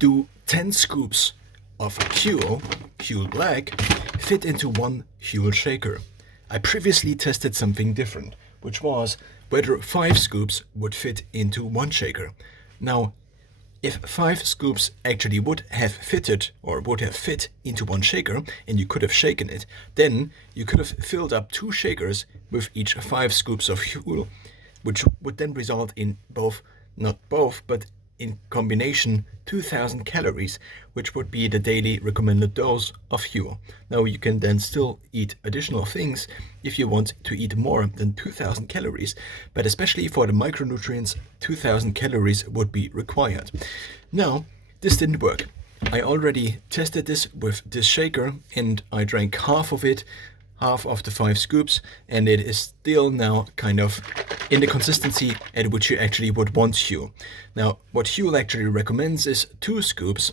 Do 10 scoops of Huel Black, fit into one Huel shaker? I previously tested something different, which was whether 5 scoops would fit into one shaker. Now, if 5 scoops actually would have fitted or would have fit into one shaker and you could have shaken it, then you could have filled up 2 shakers with each 5 scoops of Huel, which would then result in not both, but in combination 2000 calories, which would be the daily recommended dose of Huel. Now you can then still eat additional things if you want to eat more than 2000 calories, but especially for the micronutrients, 2000 calories would be required. Now, this didn't work. I already tested this with this shaker and I drank half of it, half of the 5 scoops, and it is still now kind of in the consistency at which you actually would want Huel. Now, what Huel actually recommends is 2 scoops,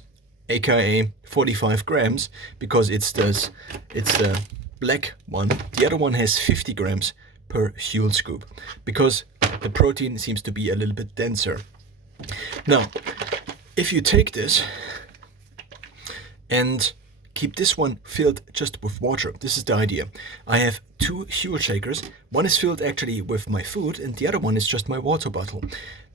aka 45 grams, because it's the black one. The other one has 50 grams per Huel scoop, because the protein seems to be a little bit denser. Now, if you take this and keep this one filled just with water. This is the idea. I have 2 Huel shakers. One is filled actually with my food and the other one is just my water bottle.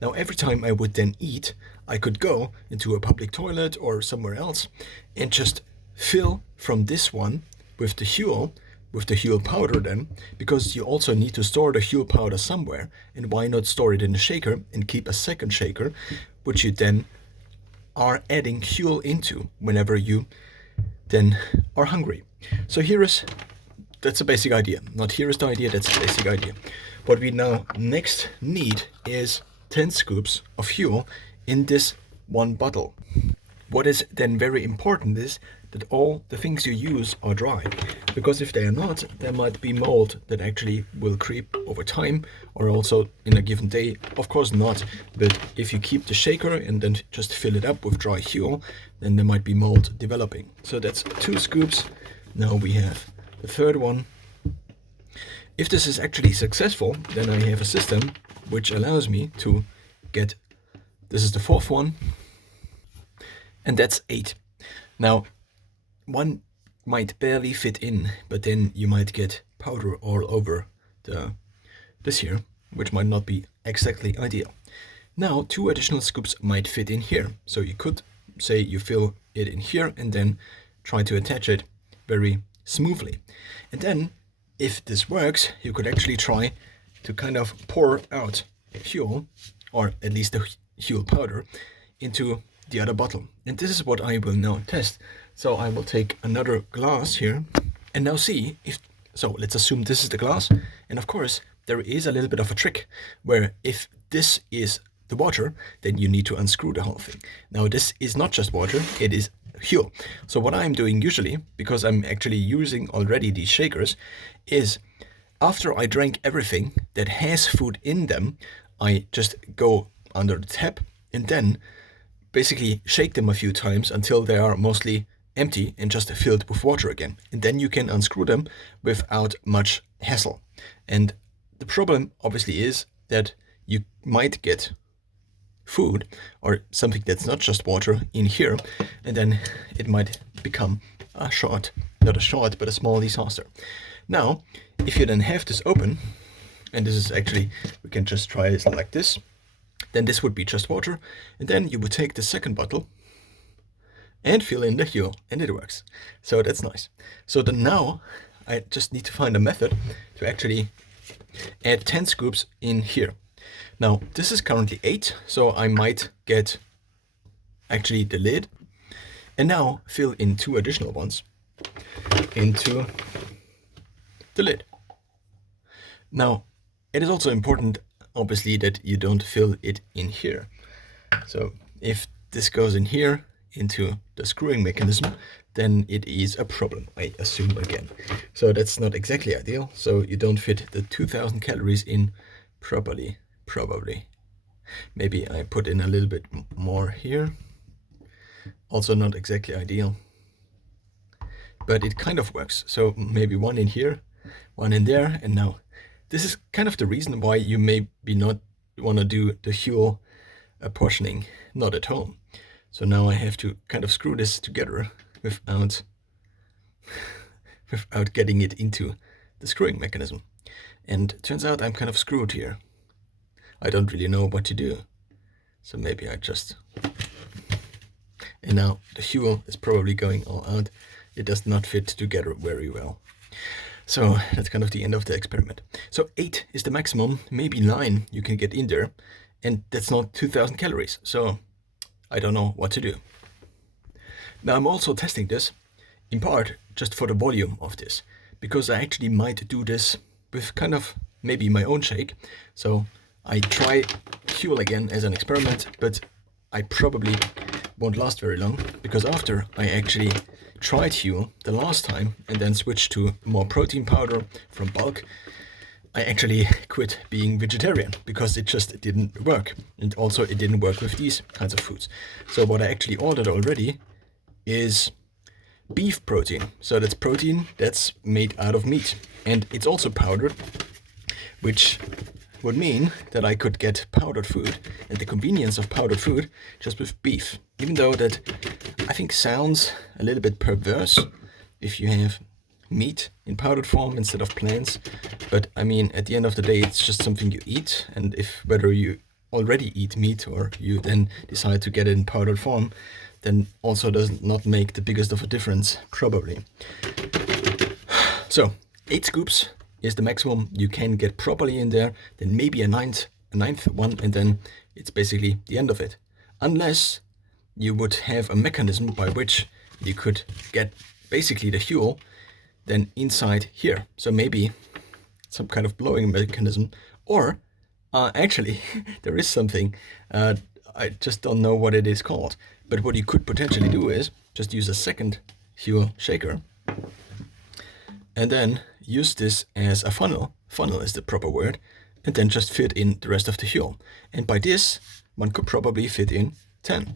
Now every time I would then eat, I could go into a public toilet or somewhere else and just fill from this one with the Huel powder then, because you also need to store the Huel powder somewhere, and why not store it in a shaker and keep a second shaker, which you then are adding Huel into whenever you then are hungry. So that's a basic idea. Not here is the idea, that's the basic idea. What we now next need is 10 scoops of Huel in this one bottle. What is then very important is that all the things you use are dry, because if they are not, there might be mold that actually will creep over time, or also in a given day. Of course not, but if you keep the shaker and then just fill it up with dry Huel, then there might be mold developing. So that's 2 scoops. Now we have the third one. If this is actually successful, then I have a system which allows me to get, this is the 4th one, and that's 8. Now, one might barely fit in, but then you might get powder all over this here, which might not be exactly ideal. Now, 2 additional scoops might fit in here. So you could say you fill it in here and then try to attach it very smoothly. And then, if this works, you could actually try to kind of pour out Huel, or at least the Huel powder, into the other bottle. And this is what I will now test. So I will take another glass here and now see if, so let's assume this is the glass. And of course, there is a little bit of a trick where if this is the water, then you need to unscrew the whole thing. Now this is not just water, it is Huel. So what I'm doing usually, because I'm actually using already these shakers, is after I drank everything that has food in them, I just go under the tap and then basically shake them a few times until they are mostly empty and just filled with water again. And then you can unscrew them without much hassle. And the problem obviously is that you might get food or something that's not just water in here, and then it might become not a short, but a small disaster. Now, if you then have this open, and this is actually, we can just try this like this, then this would be just water, and then you would take the second bottle and fill in the Huel, and it works. So that's nice. So then now I just need to find a method to actually add 10 scoops in here. Now this is currently 8, so I might get actually the lid and now fill in 2 additional ones into the lid. Now it is also important obviously that you don't fill it in here. So if this goes in here into the screwing mechanism, then it is a problem, I assume again. So that's not exactly ideal. So you don't fit the 2000 calories in properly, probably. Maybe I put in a little bit more here. Also not exactly ideal, but it kind of works. So maybe 1 in here, 1 in there, and now this is kind of the reason why you maybe not want to do the Huel portioning not at home. So now I have to kind of screw this together without getting it into the screwing mechanism. And turns out I'm kind of screwed here. I don't really know what to do. So maybe I just... And now the fuel is probably going all out. It does not fit together very well. So that's kind of the end of the experiment. So 8 is the maximum, maybe 9 you can get in there. And that's not 2000 calories. So I don't know what to do. Now I'm also testing this, in part, just for the volume of this. Because I actually might do this with kind of maybe my own shake. So I try Huel again as an experiment, but I probably won't last very long, because after I actually tried Huel the last time and then switched to more protein powder from bulk, I actually quit being vegetarian because it just didn't work. And also it didn't work with these kinds of foods. So what I actually ordered already is beef protein. So that's protein that's made out of meat. And it's also powdered, which would mean that I could get powdered food and the convenience of powdered food just with beef. Even though that I think sounds a little bit perverse if you have meat in powdered form instead of plants. But I mean, at the end of the day, it's just something you eat. And if whether you already eat meat or you then decide to get it in powdered form, then also does not make the biggest of a difference, probably. So 8 scoops is the maximum you can get properly in there, then maybe a ninth one, and then it's basically the end of it. Unless you would have a mechanism by which you could get basically the fuel then inside here. So maybe some kind of blowing mechanism, or actually there is something, I just don't know what it is called, but what you could potentially do is just use a second Huel shaker and then use this as a funnel is the proper word, and then just fit in the rest of the Huel. And by this, one could probably fit in 10